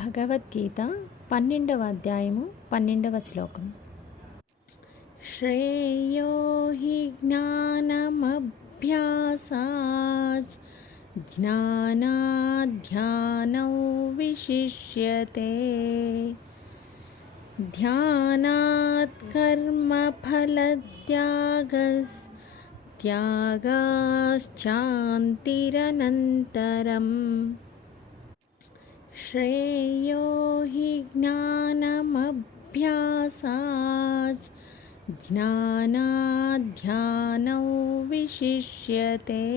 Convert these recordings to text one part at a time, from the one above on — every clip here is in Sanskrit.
భగవద్గీత 12వ అధ్యాయము 12వ శ్లోకం. శ్రేయో హి జ్ఞానమభ్యాసాత్ జ్ఞానాధ్యానౌ విశిష్యతే ధ్యానాత్ కర్మఫలత్యాగస్ త్యాగాశ్చాంతిరనంతరం. श्रेयो हि ज्ञानमभ्यासात् ज्ञानाध्यानौ विशिष्यते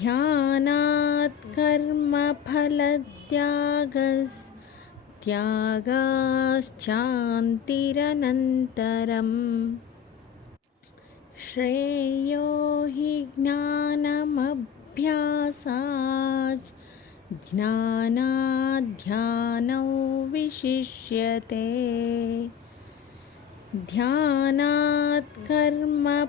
ध्यानात् कर्मफलत्यागस् त्यागाश्चान्तिरनन्तरम्. श्रेयो हि ज्ञानमभ्यासात् ज्ञानाध्यानौ विशिष्यते ध्यानात् कर्मफलत्यागस्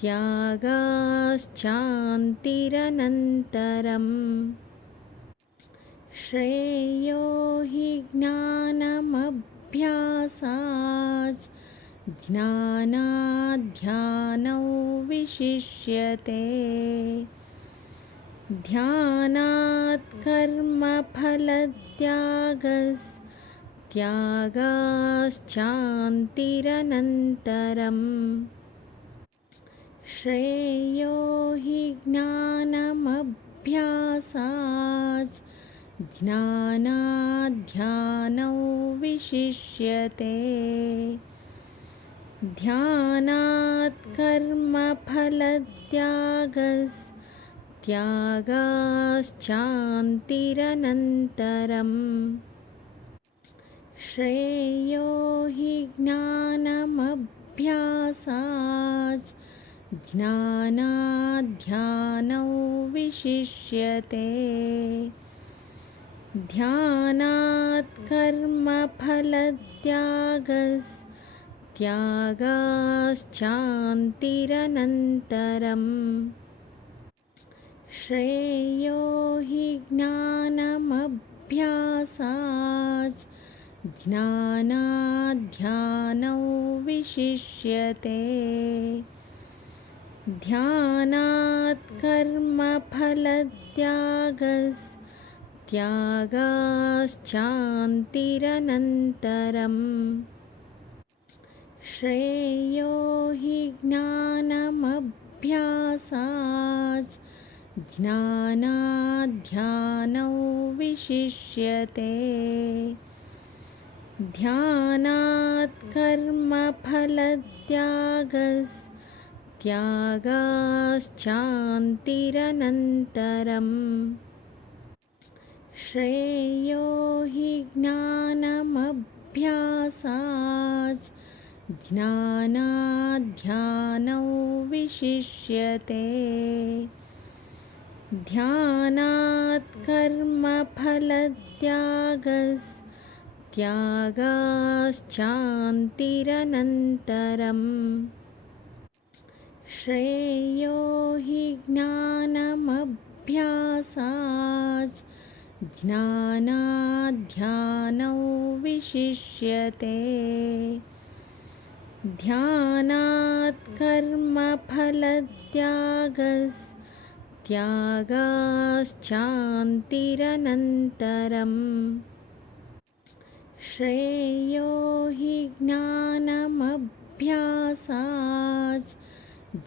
त्यागाश्चान्तिरनन्तरम्. श्रेयो हि ज्ञानमभ्यासात् ज्ञानाध्यानौ विशिष्यते ध्यानात् कर्मफलत्यागस् त्यागाश्चान्तिरनन्तरम्. श्रेयो हि ज्ञानमभ्यासात् ज्ञानाध्यानौ विशिष्यते ध्यानात् कर्मफलत्यागस् त्यागाश्चान्तिरनन्तरम्. श्रेयो हि ज्ञानमभ्यासात् ज्ञानाध्यानौ विशिष्यते ध्यानात् कर्मफलत्यागस् त्यागाश्चान्तिरनन्तरम्. श्रेयो हि ज्ञानमभ्यासात् ज्ञानाध्यानौ विशिष्यते ध्यानात् कर्मफलत्यागस् त्यागाश्चान्तिरनन्तरम्. श्रेयो हि ज्ञानमभ्यासात् ज्ञानाध्यानौ विशिष्यते ध्यानात् कर्मफलत्यागस् त्यागाश्चान्तिरनन्तरम्. श्रेयो हि ज्ञानमभ्यासात् ज्ञानाध्यानौ विशिष्यते ध्यानात् कर्मफलत्यागस् त्यागाश्चान्तिरनन्तरम्. श्रेयो हि ज्ञानमभ्यासात् ज्ञानाध्यानौ विशिष्यते ध्यानात् कर्मफलत्यागस् त्यागाश्चान्तिरनन्तरम्. श्रेयो हि ज्ञानमभ्यासात्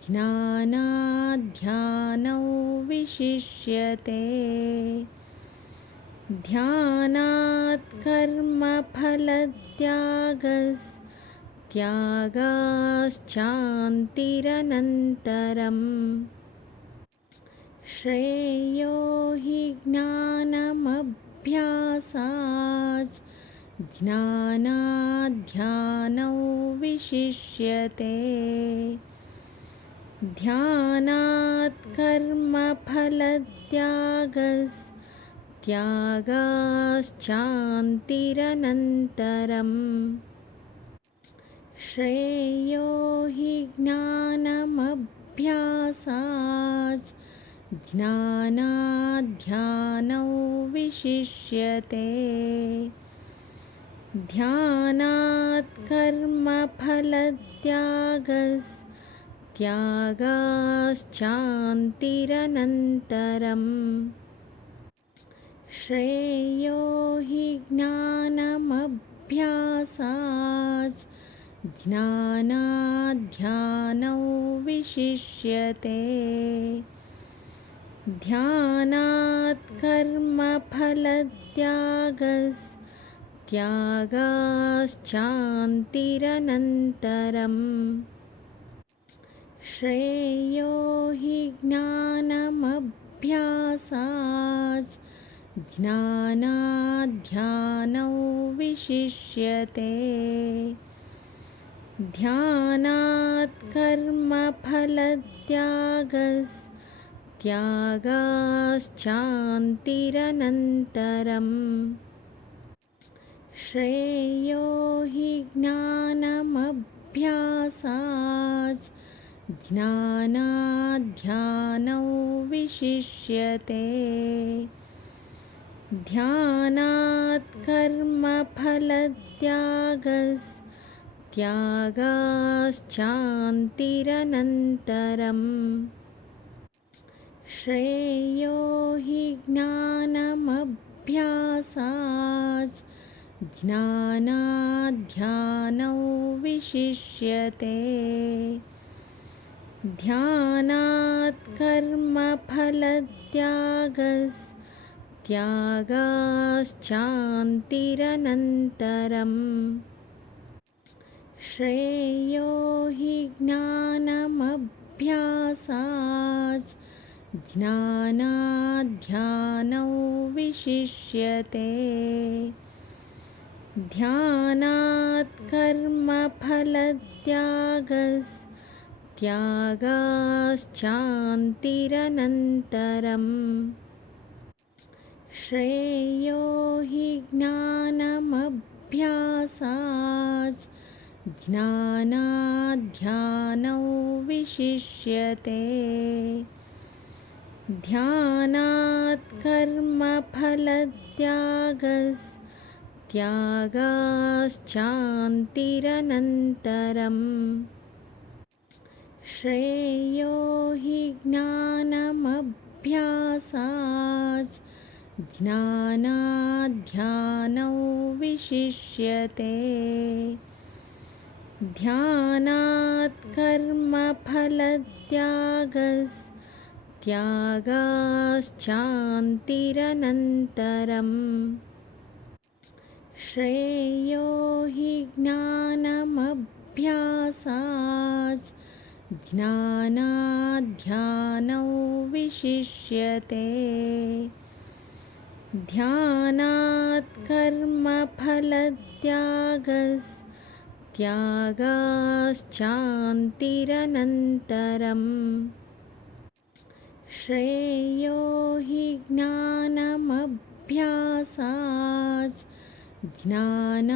ज्ञानाध्यानौ विशिष्यते ध्यानात् कर्मफलत्यागस् त्यागाश्चान्तिरनन्तरम्. श्रेयो हि ज्ञानमभ्यासात् ज्ञानाध्यानौ विशिष्यते ध्यानात् कर्मफलत्यागस् त्यागाश्चान्तिरनन्तरम्. श्रेयो हि ज्ञानमभ्यासात् ज्ञानाध्यानौ विशिष्यते ध्यानात् कर्मफलत्यागस्त्यागाश्चान्तिरनन्तरम् श्रेयो हि ज्ञानमभ्यासाच् ज्ञानाध्यानौ विशिष्यते ध्यानात् कर्मफलत्यागस्त्यागाश्चान्तिरनन्तरम् श्रेयो हि ज्ञानमभ्यासाच् ज्ञानाध्यानौ विशिष्यते ध्यानात् कर्मफलत्यागस्त्यागाश्चान्तिरनन्तरम् श्रेयो हि ज्ञानमभ्यासाच् ज्ञानाध्यानौ विशिष्यते ध्यानात् कर्मफलत्यागस्त्यागाश्चान्तिरनन्तरम् श्रेयो हि ज्ञानमभ्यासाच् ज्ञानाध्यानौ विशिष्यते ध्यानात् कर्मफलत्यागस्त्यागाश्चान्तिरनन्तरम् श्रेयो हि ज्ञानमभ्यासाच् ज्ञानाध्यानौ विशिष्यते ध्यानात् कर्मफलत्यागस्त्यागाश्चान्तिरनन्तरम् श्रेयो हि ज्ञानमभ्यासाच् ज्ञानाध्यानौ विशिष्यते ध्यानात् कर्मफलत्यागस्त्यागाश्चान्तिरनन्तरम् श्रेयो हि ज्ञानमभ्यासाच् ज्ञानाध्यानौ विशिष्यते ध्यानात् कर्मफलत्यागस्त्यागाश्चान्तिरनन्तरम् श्रेयो हि ज्ञानमभ्यासाच् ज्ञानाध्यानौ विशिष्यते ध्यानात् कर्मफलत्यागस्त्यागाश्चान्तिरनन्तरम् श्रेयो हि ज्ञानमभ्यासाच् ज्ञानाध्यानौ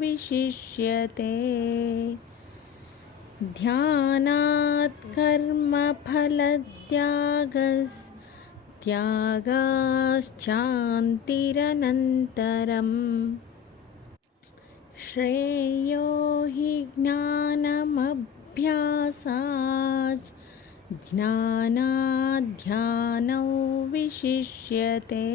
विशिष्यते ध्यानात् कर्मफलत्यागस्त्यागाश्चान्तिरनन्तरम् श्रेयो हि ज्ञानमभ्यासाच् ज्ञानाध्यानौ विशिष्यते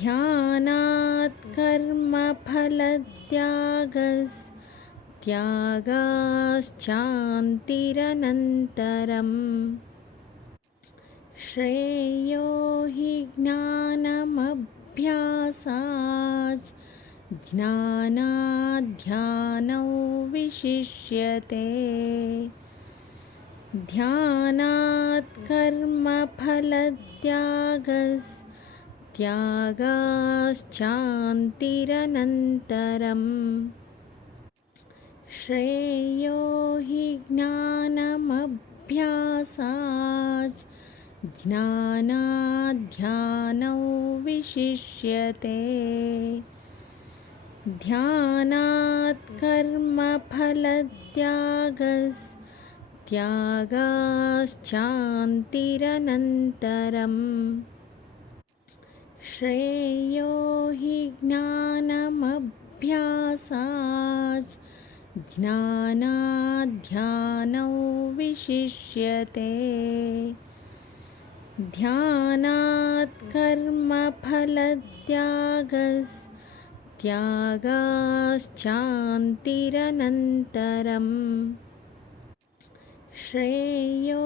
ध्यानात् कर्मफलत्यागस्त्यागाश्चान्तिरनन्तरम् श्रेयो हि ज्ञानमभ्यासाच् ज्ञानाध्यानौ विशिष्यते ध्यानात् कर्मफलत्यागस्त्यागाश्चान्तिरनन्तरम् श्रेयो हि ज्ञानमभ्यासाच् ज्ञानाध्यानौ विशिष्यते ध्यानात् कर्मफलत्यागस्त्यागाश्चान्तिरनन्तरम् त्यागाश्चान्तिरनन्तरम् श्रेयो हि ज्ञानमभ्यासाच् ज्ञानाध्यानौ विशिष्यते ध्यानात् कर्मफलत्यागस्त्यागाश्चान्तिरनन्तरम् श्रेयो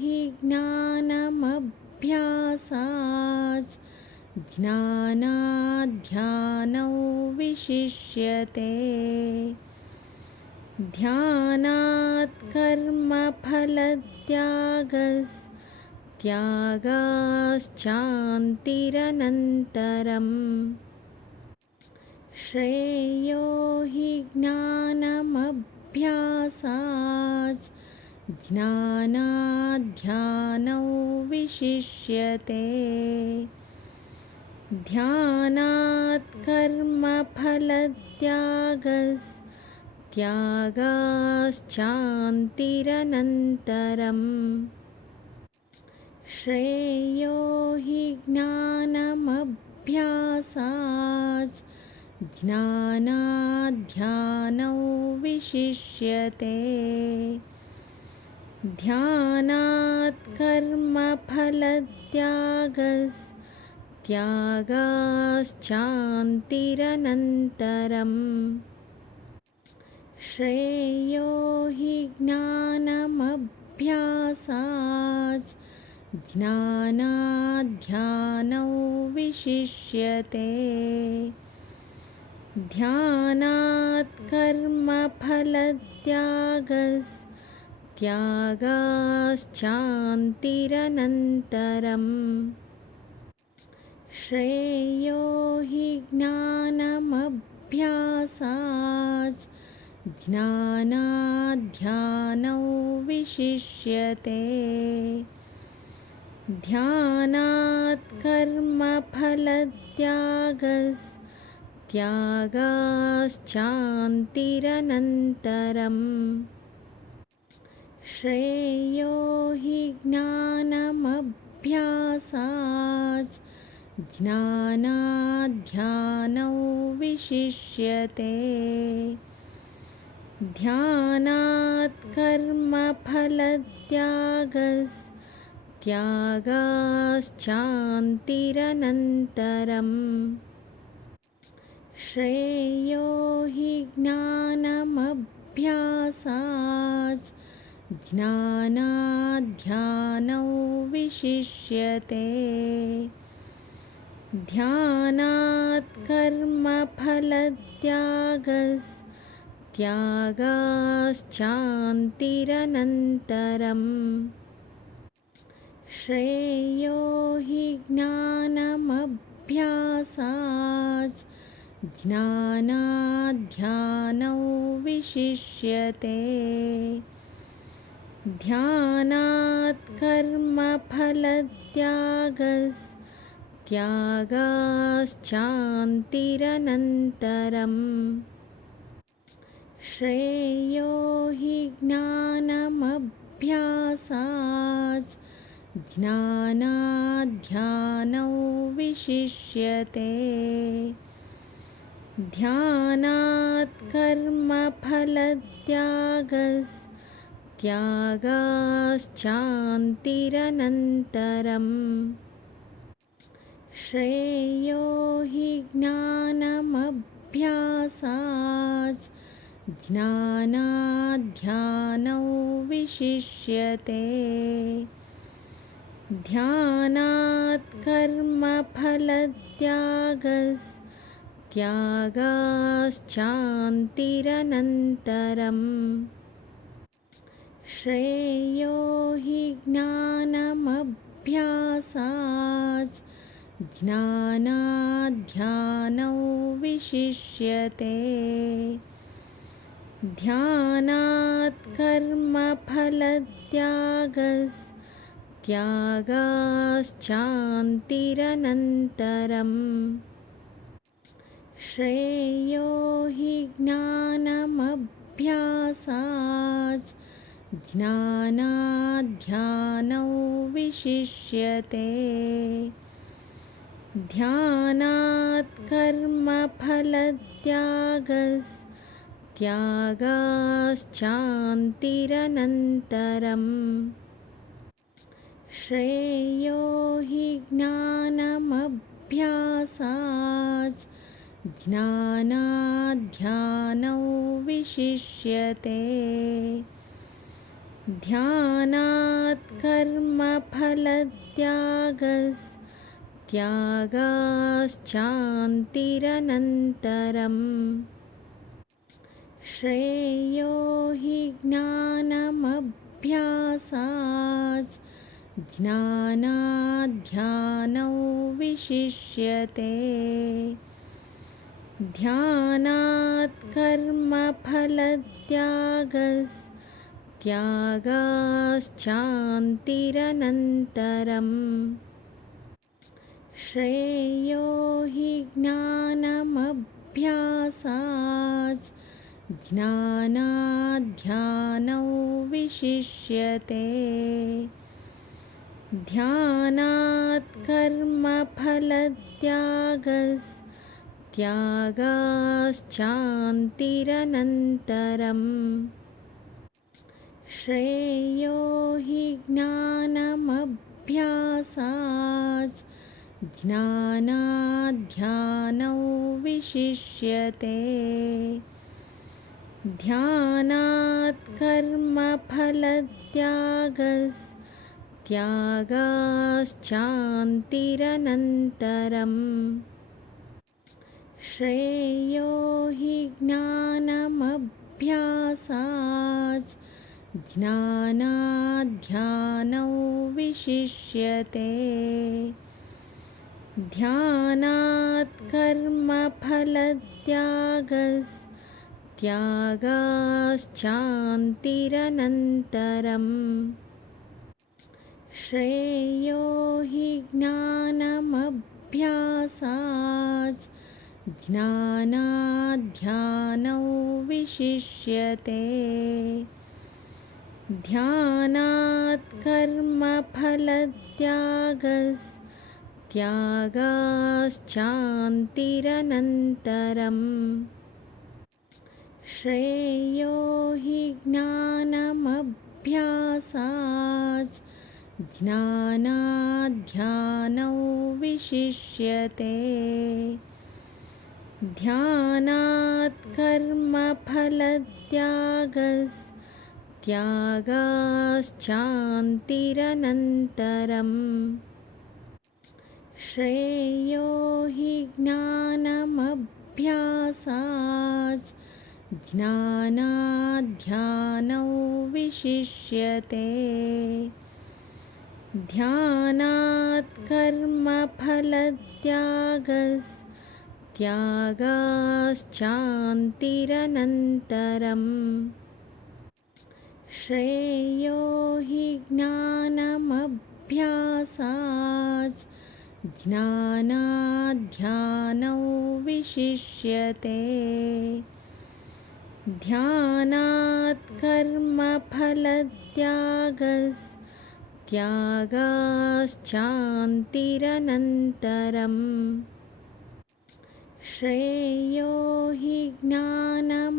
हि ज्ञानमभ्यासाच् ज्ञानाध्यानौ विशिष्यते ध्यानात् कर्मफलत्यागस्त्यागाश्चान्तिरनन्तरम् श्रेयो हि ज्ञानमभ्यासाच् ज्ञानाध्यानौ विशिष्यते ध्यानात् कर्मफलत्यागस्त्यागाश्चान्तिरनन्तरम् श्रेयो हि ज्ञानमभ्यासाच् ज्ञानाध्यानौ विशिष्यते ध्यानात् कर्मफलत्यागस्त्यागाश्चान्तिरनन्तरम् श्रेयो हि ज्ञानमभ्यासाच् ज्ञानाध्यानौ विशिष्यते ध्यानात् कर्मफलत्यागस्त्यागाश्चान्तिरनन्तरम् श्रेयो हि ज्ञानमभ्यासाच् ज्ञानाध्यानौ विशिष्यते ध्यानात् कर्मफलत्यागस्त्यागाश्चान्तिरनन्तरम् श्रेयो हि ज्ञानमभ्यासाच् ज्ञानाध्यानौ विशिष्यते ध्यानात् कर्मफलत्यागस्त्यागाश्चान्तिरनन्तरम् श्रेयो हि ज्ञानमभ्यासाच् ज्ञानाध्यानौ विशिष्यते ध्यानात् कर्मफलत्यागस्त्यागाश्चान्तिरनन्तरम् श्रेयो हि ज्ञानमभ्यासाच् ज्ञानाध्यानौ विशिष्यते ध्यानात् कर्मफलत्यागस्त्यागाश्चान्तिरनन्तरम् श्रेयो हि ज्ञानमभ्यासाच् ज्ञानाध्यानौ विशिष्यते ध्यानात् कर्मफलत्यागस्त्यागाश्चान्तिरनन्तरम् श्रेयो हि ज्ञानमभ्यासाच् ज्ञानाध्यानौ विशिष्यते ध्यानात् कर्मफलत्यागस्त्यागाश्चान्तिरनन्तरम् श्रेयो हि ज्ञानमभ्यासाच् ज्ञानाध्यानौ विशिष्यते ध्यानात् कर्मफलत्यागस्त्यागाश्चान्तिरनन्तरम् श्रेयो हि ज्ञानमभ्यासाच् ज्ञानाध्यानौ विशिष्यते ध्यानात् कर्मफलत्यागस्त्यागाश्चान्तिरनन्तरम् श्रेयो हि ज्ञानमभ्यासाच् ज्ञानाध्यानौ विशिष्यते ध्यानात् कर्मफलत्यागस्त्यागाश्चान्तिरनन्तरम् श्रेयो हि ज्ञानमभ्यासाच् ज्ञानाध्यानौ विशिष्यते ध्यानात् कर्मफलत्यागस्त्यागाश्चान्तिरनन्तरम् श्रेयो हि ज्ञानमभ्यासाच् ज्ञानाध्यानौ विशिष्यते ध्यानात् कर्मफलत्यागस्त्यागाश्चान्तिरनन्तरम् श्रेयो हि ज्ञानमभ्यासाच् ज्ञानाध्यानौ विशिष्यते ध्यानात् कर्मफलत्यागस्त्यागाश्चान्तिरनन्तरम् श्रेयो हि ज्ञानमभ्यासाच् ज्ञानाध्यानौ विशिष्यते ध्यानात् कर्मफलत्यागस्त्यागाश्चान्तिरनन्तरम् श्रेयो हि ज्ञानमभ्यासाच् ज्ञानाध्यानौ विशिष्यते ध्यानात् कर्मफलत्यागस्त्यागाश्चान्तिरनन्तरम् श्रेयो हि ज्ञानमभ्यासाच् ज्ञानाध्यानौ विशिष्यते ध्यानात् कर्मफलत्यागस्त्यागाश्चान्तिरनन्तरम् श्रेयो हि ज्ञानमभ्यासाच् ज्ञानाध्यानौ विशिष्यते ध्यानात् कर्मफलत्यागस्त्यागाश्चान्तिरनन्तरम् श्रेयो हि ज्ञानमभ्यासाच् ज्ञानाध्यानौ विशिष्यते ध्यानात् कर्मफलत्यागस्त्यागाश्चान्तिरनन्तरम् श्रेयो हि ज्ञानमभ्यासाच्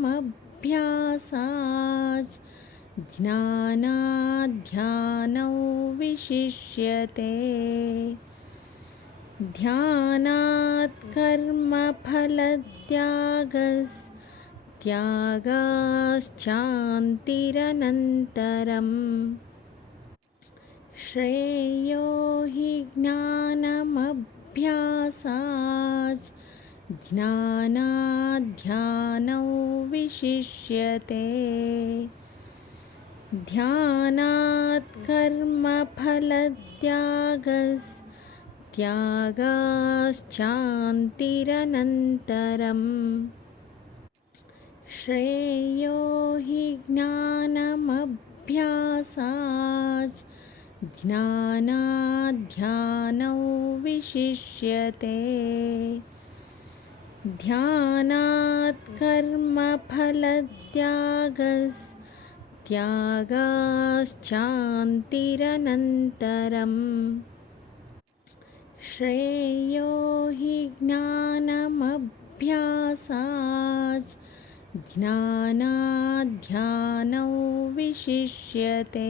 ज्ञानाध्यानौ विशिष्यते ध्यानात् कर्मफलत्यागस्त्यागाश्चान्तिरनन्तरम् श्रेयो हि ज्ञानमभ्यासाच् ज्ञानाध्यानौ विशिष्यते ध्यानात् कर्मफलत्यागस्त्यागाश्चान्तिरनन्तरम् श्रेयो हि ज्ञानमभ्यासाच् ज्ञानाध्यानौ विशिष्यते ध्यानात् कर्मफलत्यागस्त्यागाश्चान्तिरनन्तरम् त्यागाश्चान्तिरनन्तरम् श्रेयो हि ज्ञानमभ्यासाच् ज्ञानाध्यानौ विशिष्यते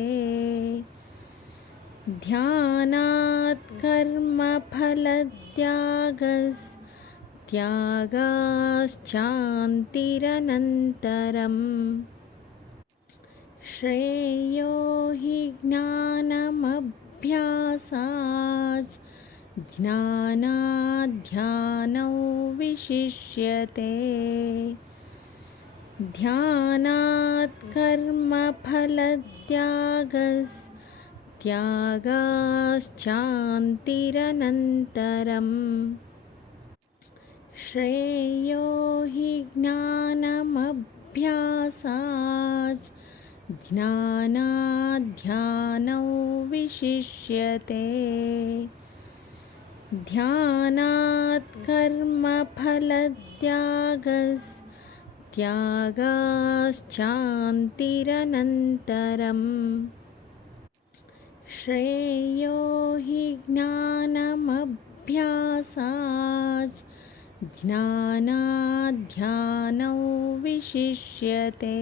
ध्यानात् कर्मफलत्यागस्त्यागाश्चान्तिरनन्तरम् श्रेयो हि ज्ञानमभ्यासाच् ज्ञानाध्यानौ विशिष्यते ध्यानात् कर्मफलत्यागस्त्यागाश्चान्तिरनन्तरम् श्रेयो हि ज्ञानमभ्यासाच् ज्ञानाध्यानौ विशिष्यते ध्यानात् कर्मफलत्यागस्त्यागाश्चान्तिरनन्तरम् श्रेयो हि ज्ञानमभ्यासाच् ज्ञानाध्यानौ विशिष्यते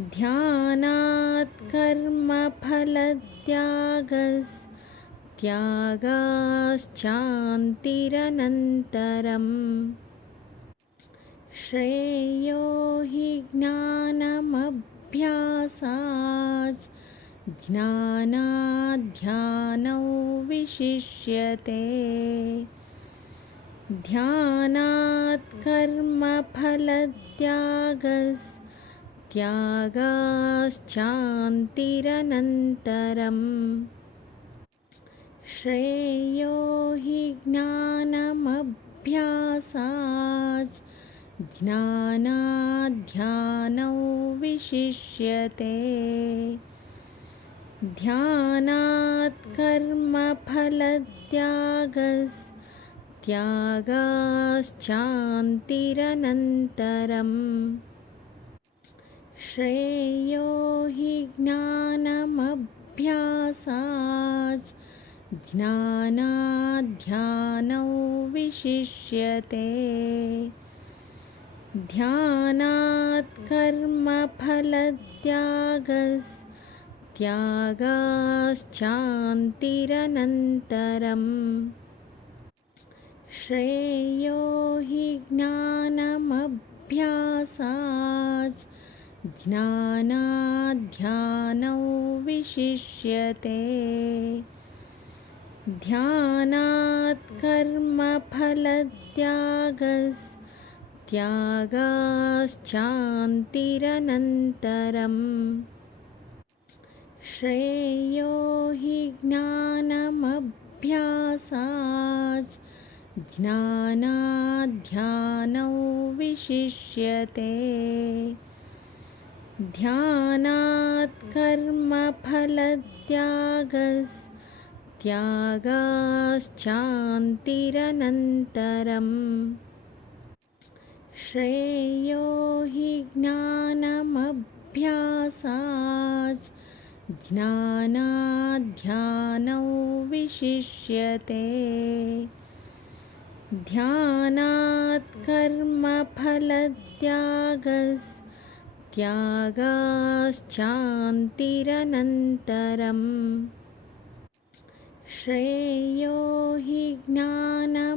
ध्यानात् कर्मफलत्यागस्त्यागाश्चान्तिरनन्तरम् श्रेयो हि ज्ञानमभ्यासाच् ज्ञानाध्यानौ विशिष्यते ध्यानात् कर्मफलत्यागस्त्यागाश्चान्तिरनन्तरम् श्रेयो हि ज्ञानमभ्यासाच् ज्ञानाध्यानौ विशिष्यते ध्यानात् कर्मफलत्यागस्त्यागाश्चान्तिरनन्तरम् श्रेयो हि ज्ञानमभ्यासाच् ज्ञानाध्यानौ विशिष्यते ध्यानात् कर्मफलत्यागस्त्यागाश्चान्तिरनन्तरम् श्रेयो हि ज्ञानमभ्यासाच् ज्ञानाध्यानौ विशिष्यते ध्यानात् कर्मफलत्यागस्त्यागाश्चान्तिरनन्तरम् श्रेयो हि ज्ञानमभ्यासाच् ज्ञानाध्यानौ विशिष्यते ध्यानात् कर्मफलत्यागस्त्यागाश्चान्तिरनन्तरम् श्रेयो हि ज्ञानमभ्यासाच् ज्ञानाध्यानौ विशिष्यते ध्यानात् कर्मफलत्यागस्त्यागाश्चान्तिरनन्तरम् श्रेयो हि ज्ञानमभ्यासाच्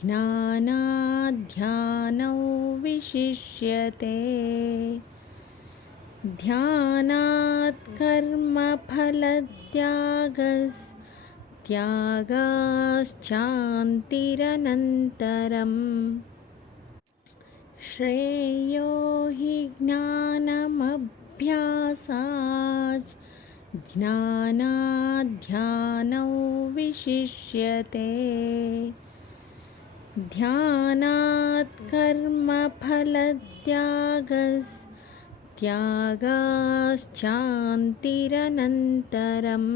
ज्ञानाध्यानौ विशिष्यते ध्यानात् कर्मफलत्यागस्त्यागाश्चान्तिरनन्तरम् श्रेयो हि ज्ञानमभ्यासाच् ज्ञानाध्यानौ विशिष्यते ध्यानात् कर्मफलत्यागस्त्यागाश्चान्तिरनन्तरम्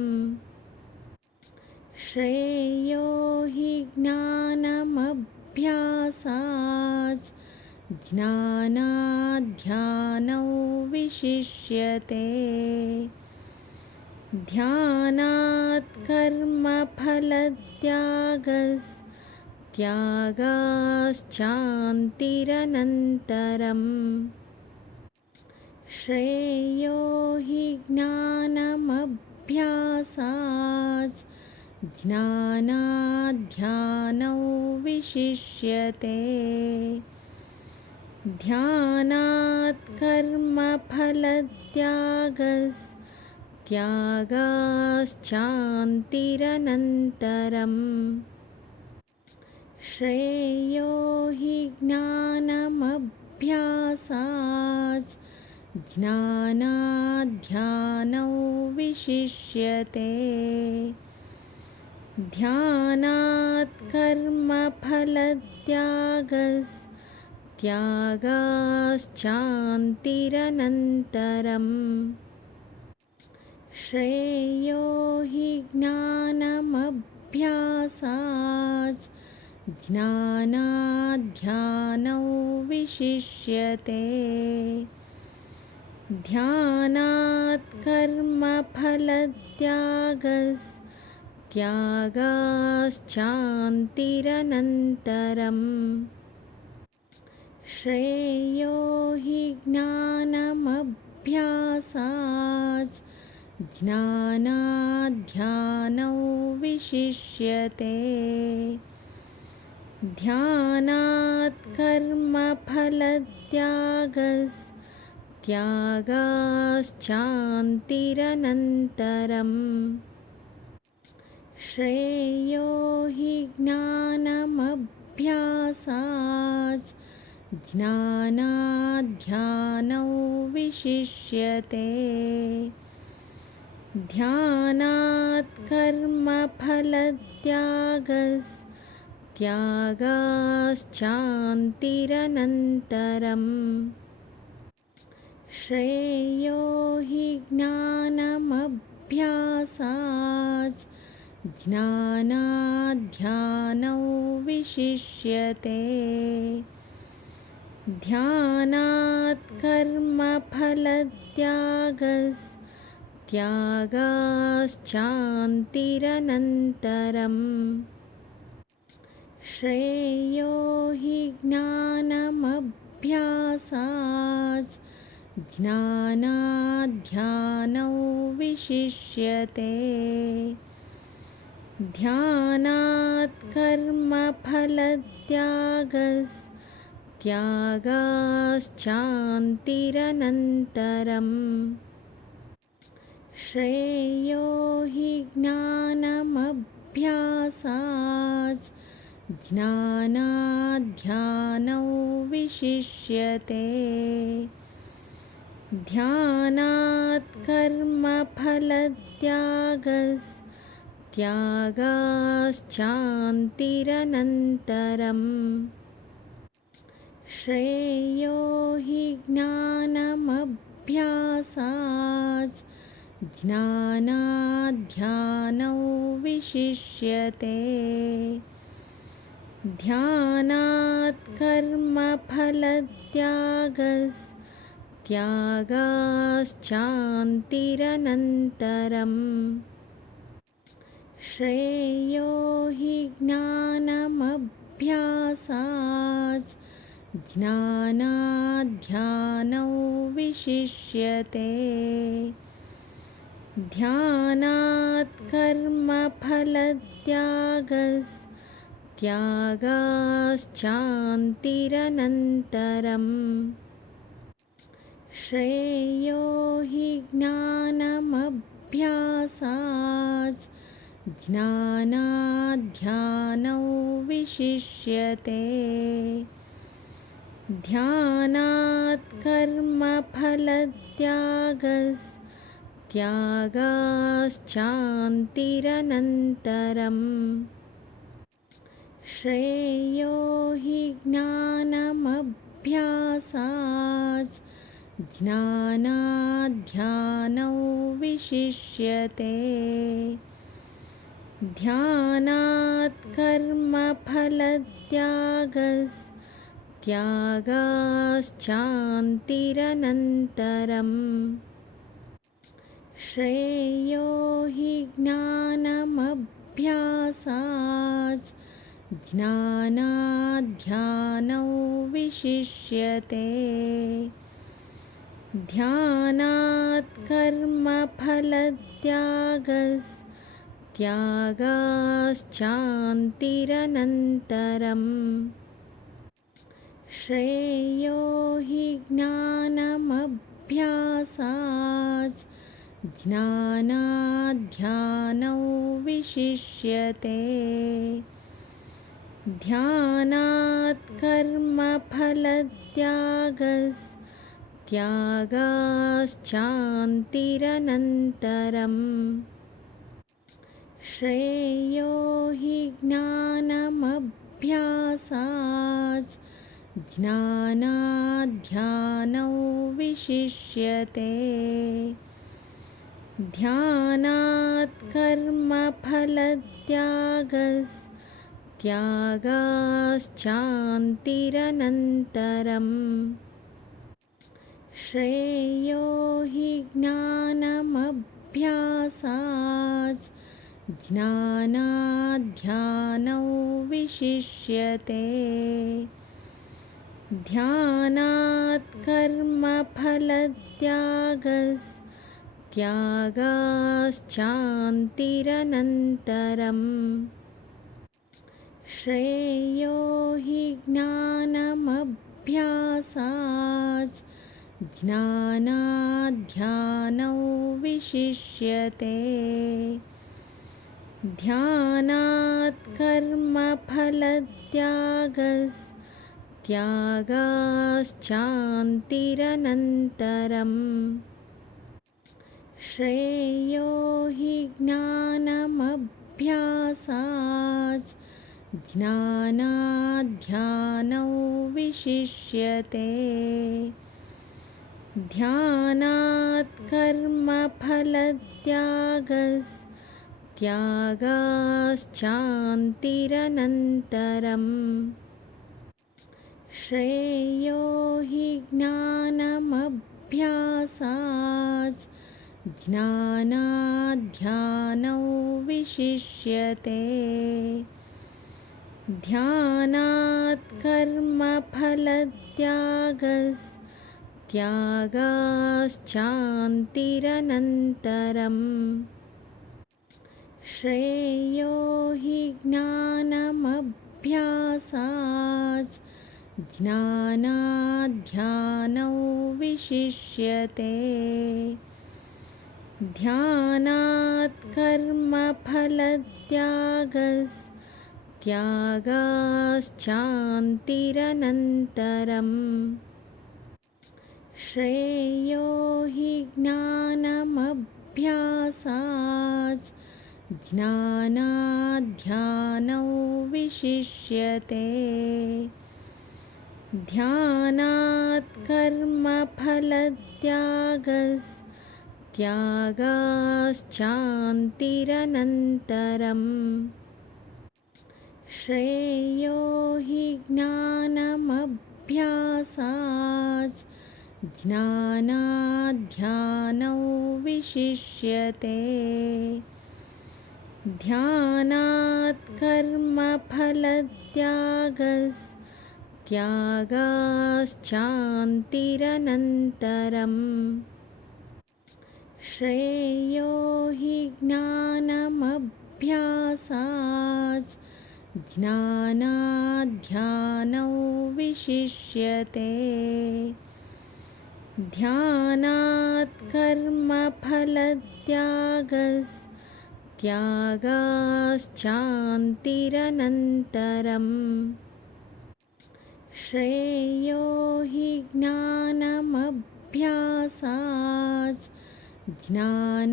श्रेयो हि ज्ञानमभ्यासाच् ज्ञानाध्यानौ विशिष्यते ध्यानात् कर्मफलत्यागस्त्यागाश्चान्तिरनन्तरम् श्रेयो हि ज्ञानमभ्यासाच् ज्ञानाध्यानौ विशिष्यते ध्यानात् कर्मफलत्यागस्त्यागाश्चान्तिरनन्तरम् श्रेयो हि ज्ञानमभ्यासाच् ज्ञानाध्यानौ विशिष्यते ध्यानात् कर्मफलत्यागस्त्यागाश्चान्तिरनन्तरम् श्रेयो हि ज्ञानमभ्यासाच् ज्ञानाध्यानौ विशिष्यते ध्यानात् कर्मफलत्यागस्त्यागाश्चान्तिरनन्तरम् श्रेयो हि ज्ञानमभ्यासाच् ज्ञानाध्यानौ विशिष्यते ध्यानात् कर्मफलत्यागस्त्यागाश्चान्तिरनन्तरम् श्रेयो हि ज्ञानमभ्यासाच् ज्ञानाध्यानौ विशिष्यते ध्यानात् कर्मफलत्यागस्त्यागाश्चान्तिरनन्तरम् श्रेयो हि ज्ञानमभ्यासाच् ज्ञानाध्यानौ विशिष्यते ध्यानात् कर्मफलत्यागस्त्यागाश्चान्तिरनन्तरम् श्रेयो हि ज्ञानमभ्यासाच् ज्ञानाध्यानौ विशिष्यते ध्यानात् कर्मफलत्यागस्त्यागाश्चान्तिरनन्तरम् श्रेयो हि ज्ञानमभ्यासाच् ज्ञानाध्यानौ विशिष्यते ध्यानात् कर्मफलत्यागस्त्यागाश्चान्तिरनन्तरम् श्रेयो हि ज्ञानमभ्यासाच् ज्ञानाध्यानौ विशिष्यते ध्यानात् कर्मफलत्यागस्त्यागाश्चान्तिरनन्तरम् श्रेयो हि ज्ञानमभ्यासाच् ज्ञानाध्यानौ विशिष्यते ध्यानात् कर्मफलत्यागस्त्यागाश्चान्तिरनन्तरम् श्रेयो हि ज्ञानमभ्यासाच् ज्ञानाध्यानौ विशिष्यते ध्यानात् कर्मफलत्यागस्त्यागाश्चान्तिरनन्तरम् श्रेयो हि ज्ञानमभ्यासाच् ज्ञानाध्यानौ विशिष्यते ध्यानात् कर्मफलत्यागस्त्यागाश्चान्तिरनन्तरम् त्यागाश्चान्तिरनन्तरम् श्रेयो हि ज्ञानमभ्यासाच् ज्ञानाध्यानौ विशिष्यते ध्यानात् कर्मफलत्यागस्त्यागाश्चान्तिरनन्तरम् श्रेयो हि ज्ञानमभ्यासाच् ज्ञानाध्यानौ विशिष्यते ध्यानात् कर्मफलत्यागस्त्यागाश्चान्तिरनन्तरम् श्रेयो हि ज्ञानमभ्यासाच् ज्ञानाध्यानौ विशिष्यते ध्यानात् कर्मफलत्यागस्त्यागाश्चान्तिरनन्तरम् श्रेयो हि ज्ञानमभ्यासाच् ज्ञानाध्यानौ विशिष्यते ध्यानात् कर्मफलत्यागस्त्यागाश्चान्तिरनन्तरम् श्रेयो हि ज्ञानमभ्यासाच् ज्ञानाध्यानौ विशिष्यते ध्यानात् कर्मफलत्यागस्त्यागाश्चान्तिरनन्तरम् श्रेयो हि ज्ञानमभ्यासाच् ज्ञानाध्यानौ विशिष्यते ध्यानात् कर्मफलत्यागस्त्यागाश्चान्तिरनन्तरम् श्रेयो हि ज्ञानमभ्यासाच् ज्ञानाध्यानौ विशिष्यते ध्यानात् कर्मफलत्यागस्त्यागाश्चान्तिरनन्तरम् श्रेयो हि ज्ञानमभ्यासाच् ज्ञानाध्यानौ विशिष्यते ध्यानात् कर्मफलत्यागस्त्यागाश्चान्तिरनन्तरम् श्रेयो हि ज्ञानमभ्यासाच् ज्ञानाध्यानौ विशिष्यते ध्यानात् कर्मफलत्यागस्त्यागाश्चान्तिरनन्तरम् श्रेयो हि ज्ञानमभ्यासाच् ज्ञानाध्यानौ विशिष्यते ध्यानात् कर्मफलत्यागस्त्यागाश्चान्तिरनन्तरम् श्रेयो हि ज्ञानमभ्यासाच् ज्ञानाध्यानौ विशिष्यते ध्यानात् कर्मफलत्यागस्त्यागाश्चान्तिरनन्तरम् श्रेयो हि ज्ञानमभ्यासाच् ज्ञानाध्यानौ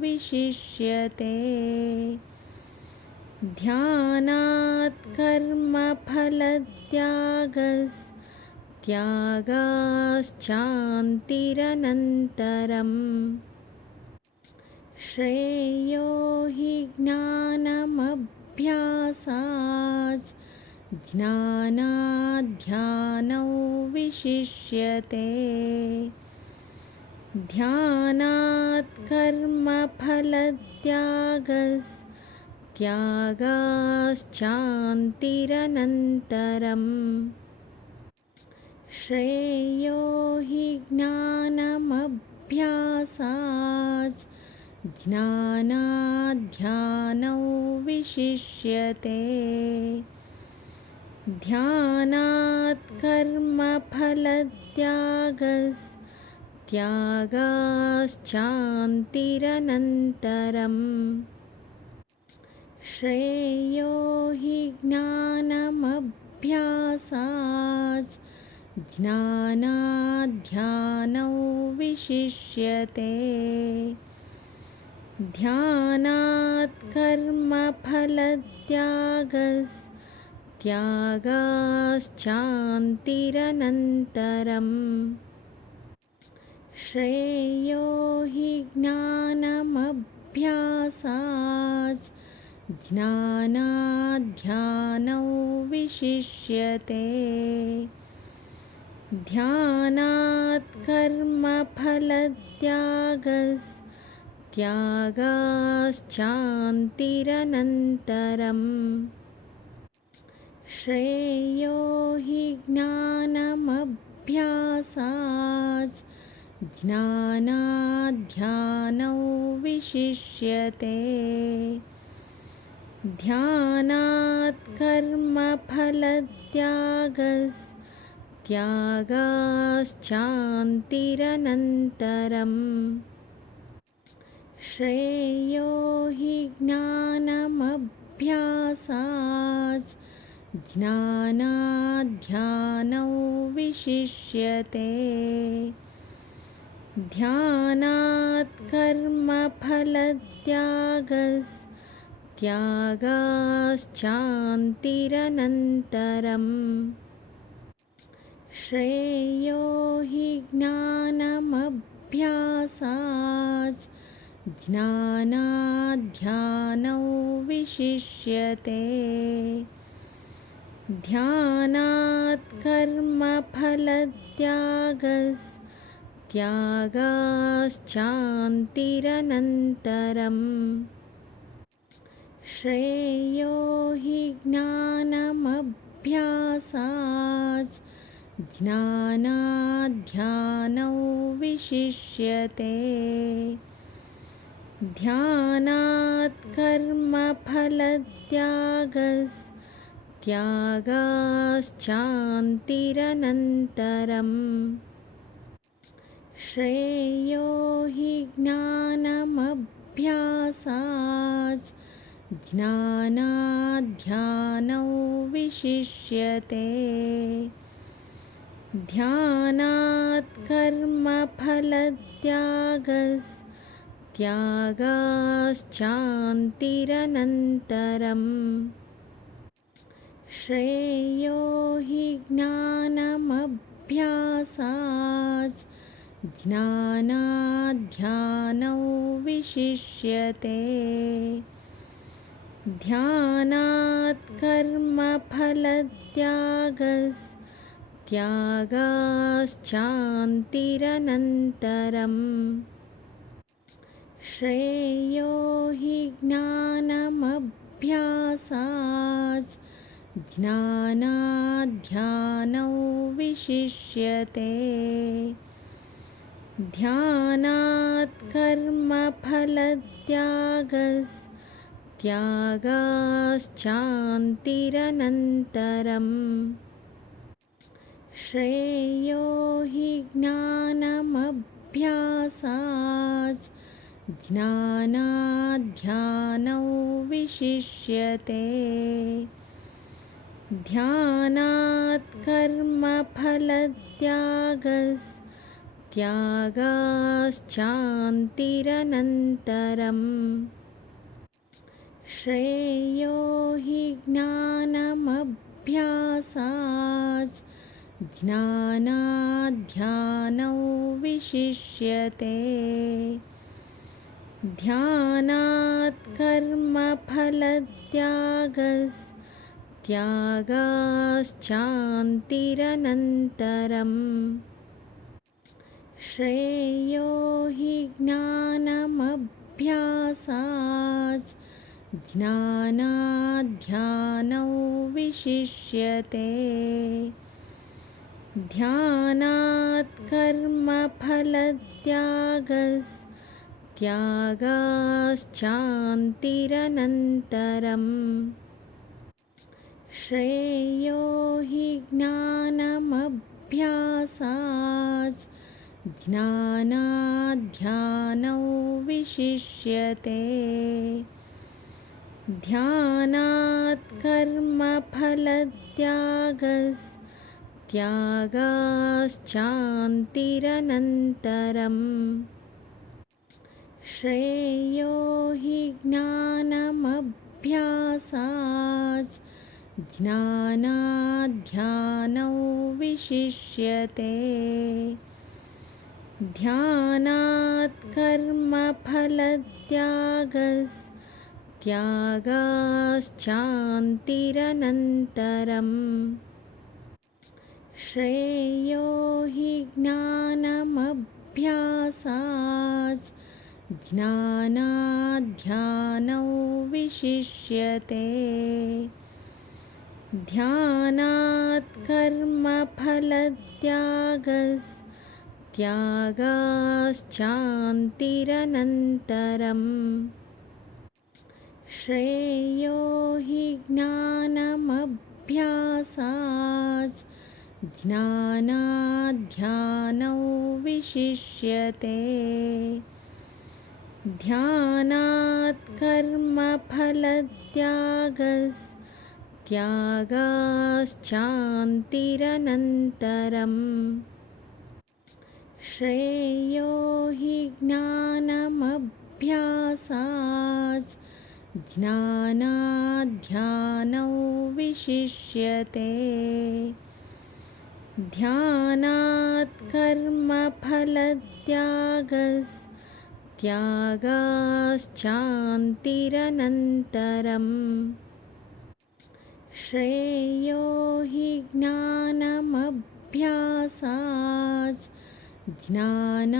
विशिष्यते ध्यानात् कर्मफलत्यागस्त्यागाश्चान्तिरनन्तरम् श्रेयो हि ज्ञानमभ्यासाच् ज्ञानाध्यानौ विशिष्यते ध्यानात् कर्मफलत्यागस्त्यागाश्चान्तिरनन्तरम् श्रेयो हि ज्ञानमभ्यासाच् ज्ञानाध्यानौ विशिष्यते ध्यानात् कर्मफलत्यागस्त्यागाश्चान्तिरनन्तरम् श्रेयो हि ज्ञानमभ्यासाच् ज्ञानाध्यानौ विशिष्यते ध्यानात् कर्मफलत्यागस्त्यागाश्चान्तिरनन्तरम् श्रेयो हि ज्ञानमभ्यासाच् ज्ञानाध्यानौ विशिष्यते ध्यानात् कर्मफलत्यागस्त्यागाश्चान्तिरनन्तरम् श्रेयो हि ज्ञानमभ्यासाच् ज्ञानाध्यानौ विशिष्यते ध्यानात् कर्मफलत्यागस्त्यागाश्चान्तिरनन्तरम् श्रेयो हि ज्ञानमभ्यासाच् ज्ञानाध्यानौ विशिष्यते ध्यानात् कर्मफलत्यागस्त्यागाश्चान्तिरनन्तरम् श्रेयो हि ज्ञानमभ्यासाच् ज्ञानाध्यानौ विशिष्यते ध्यानात् कर्मफलत्यागस्त्यागाश्चान्तिरनन्तरम् श्रेयो हि ज्ञानमभ्यासाच् ज्ञानाध्यानौ विशिष्यते ध्यानात् कर्मफलत्यागस्त्यागाश्चान्तिरनन्तरम् श्रेयो हि ज्ञानमभ्यासाच् ज्ञानाध्यानौ विशिष्यते ध्यानात् कर्मफलत्यागस्त्यागाश्चान्तिरनन्तरम् श्रेयो हि ज्ञानमभ्यासाच् ज्ञानाध्यानौ विशिष्यते ध्यानात् कर्मफलत्यागस्त्यागाश्चान्तिरनन्तरम् श्रेयो हि ज्ञानमभ्यासाच् ज्ञानाध्यानौ विशिष्यते ध्यानात् कर्मफलत्यागस्त्यागाश्चान्तिरनन्तरम् श्रेयो हि ज्ञानमभ्यासाच् ज्ञानाध्यानौ विशिष्यते ध्यानात् कर्मफलत्यागस्त्यागाश्चान्तिरनन्तरम् श्रेयो हि ज्ञानमभ्यासाच् ज्ञानाध्यानौ विशिष्यते ध्यानात् कर्मफलत्यागस्त्यागाश्चान्तिरनन्तरम् त्यागाश्चान्तिरनन्तरम् श्रेयो हि ज्ञानमभ्यासाच् ज्ञानाध्यानौ विशिष्यते ध्यानात् कर्मफलत्यागस्त्यागाश्चान्तिरनन्तरम् श्रेयो हि ज्ञानमभ्यासाच् ज्ञानाध्यानौ विशिष्यते ध्यानात् कर्मफलत्यागस्त्यागाश्चान्तिरनन्तरम् श्रेयो हि ज्ञानमभ्यासाच् ज्ञानाध्यानौ विशिष्यते ध्यानात् कर्मफलत्यागस्त्यागाश्चान्तिरनन्तरम् श्रेयो हि ज्ञानमभ्यासाच् ज्ञानाध्यानौ विशिष्यते ध्यानात् कर्मफलत्यागस्त्यागाश्चान्तिरनन्तरम् श्रेयो हि ज्ञानमभ्यासाच् ज्ञानाध्यानौ विशिष्यते ध्यानात् कर्मफलत्यागस्त्यागाश्चान्तिरनन्तरम् श्रेयो हि ज्ञानमभ्यासाच् ज्ञानाध्यानौ विशिष्यते ध्यानात् कर्मफलत्यागस्त्यागाश्चान्तिरनन्तरम् श्रेयो हि ज्ञानमभ्यासाच् ज्ञानाध्यानौ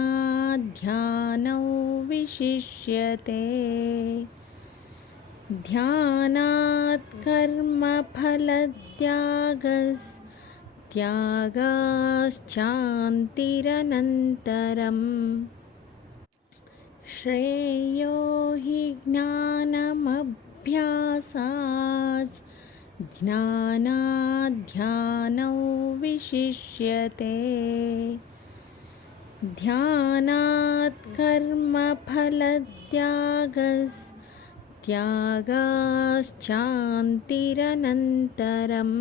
विशिष्यते ध्यानात् कर्मफलत्यागस्त्यागाश्चान्तिरनन्तरम्। 「 त्यागाश्चान्तिरनन्तरम् श्रेयो हि ज्ञानमभ्यासाच् ज्ञानाध्यानौ विशिष्यते ध्यानात् कर्मफलत्यागस्त्यागाश्चान्तिरनन्तरम्